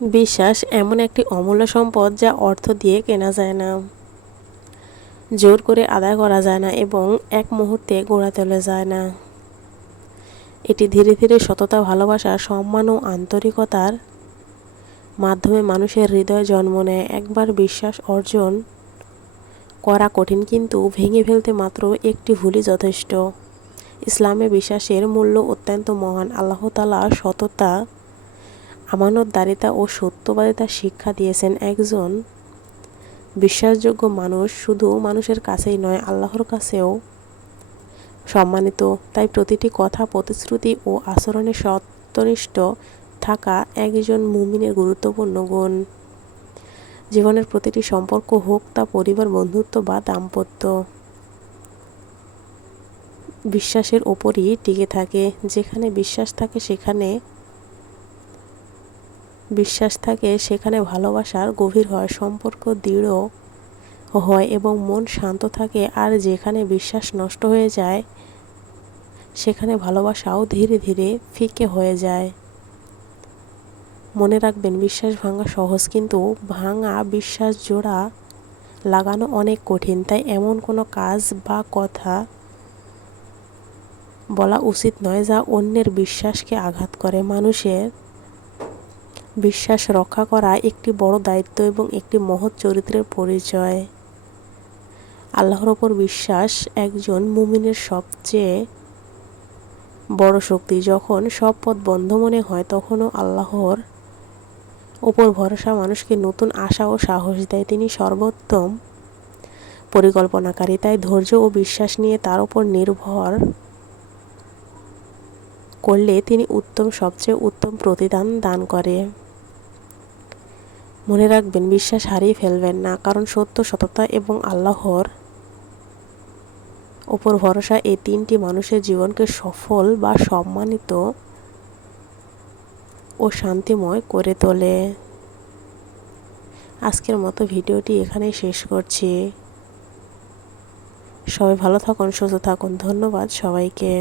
বিশ্বাস এমন একটি অমূল্য সম্পদ যা অর্থ দিয়ে কেনা যায় না, জোর করে আদায় করা যায় না এবং এক মুহূর্তে গড়ে তোলা যায় না। এটি ধীরে ধীরে সততা, ভালোবাসা, সম্মান ও আন্তরিকতার মাধ্যমে মানুষের হৃদয়ে জন্ম নেয়। একবার বিশ্বাস অর্জন করা কঠিন, কিন্তু ভেঙে ফেলতে মাত্র একটি ভুলই যথেষ্ট। ইসলামে বিশ্বাসের মূল্য অত্যন্ত মহান। আল্লাহ তাআলা সততা, আমানতদারিতা ও সত্যবাদিতার শিক্ষা দিয়েছেন। একজন বিশ্বাসযোগ্য মানুষ শুধু মানুষের কাছেই নয়, আল্লাহর কাছেও সম্মানিত। তাই প্রতিটি কথা, প্রতিশ্রুতি ও আচরণে সত্যনিষ্ঠ থাকা একজন মুমিনের গুরুত্বপূর্ণ গুণ। জীবনের প্রতিটি সম্পর্ক, হোক তা পরিবার, বন্ধুত্ব বা দাম্পত্য, বিশ্বাসের ওপরই টিকে থাকে। যেখানে বিশ্বাস থাকে সেখানে ভালোবাসার গভীর হয়, সম্পর্ক দৃঢ় হয় এবং মন শান্ত থাকে। আর যেখানে বিশ্বাস নষ্ট হয়ে যায় সেখানে ভালোবাসাও ধীরে ধীরে ফিকে হয়ে যায়। মনে রাখবেন, বিশ্বাস ভাঙা সহজ, কিন্তু ভাঙা বিশ্বাস জোড়া লাগানো অনেক কঠিন। তাই এমন কোনো কাজ বা কথা বলা উচিত নয় যা অন্যের বিশ্বাসকে আঘাত করে। মানুষের বিশ্বাস রক্ষা করা একটি বড় দায়িত্ব এবং একটি মহৎ চরিত্রের পরিচয়। আল্লাহর ওপর বিশ্বাস একজন মুমিনের সবচেয়ে বড় শক্তি। যখন সব পথ বন্ধ মনে হয়, তখনও আল্লাহর ওপর ভরসা মানুষকে নতুন আশা ও সাহস দেয়। তিনি সর্বোত্তম পরিকল্পনাকারী। তাই ধৈর্য ও বিশ্বাস নিয়ে তার উপর নির্ভর করলে তিনি সবচেয়ে উত্তম প্রতিদান দান করে। মনে রাখবেন, বিশ্বাস হারিয়ে ফেলবেন না, কারণ সত্য, সততা এবং আল্লাহর ওপর ভরসা এই তিনটি মানুষের জীবনকে সফল বা সম্মানিত ও শান্তিময় করে তোলে। আজকের মতো ভিডিওটি এখানেই শেষ করছি। সবাই ভালো থাকুন, সুস্থ থাকুন। ধন্যবাদ সবাইকে।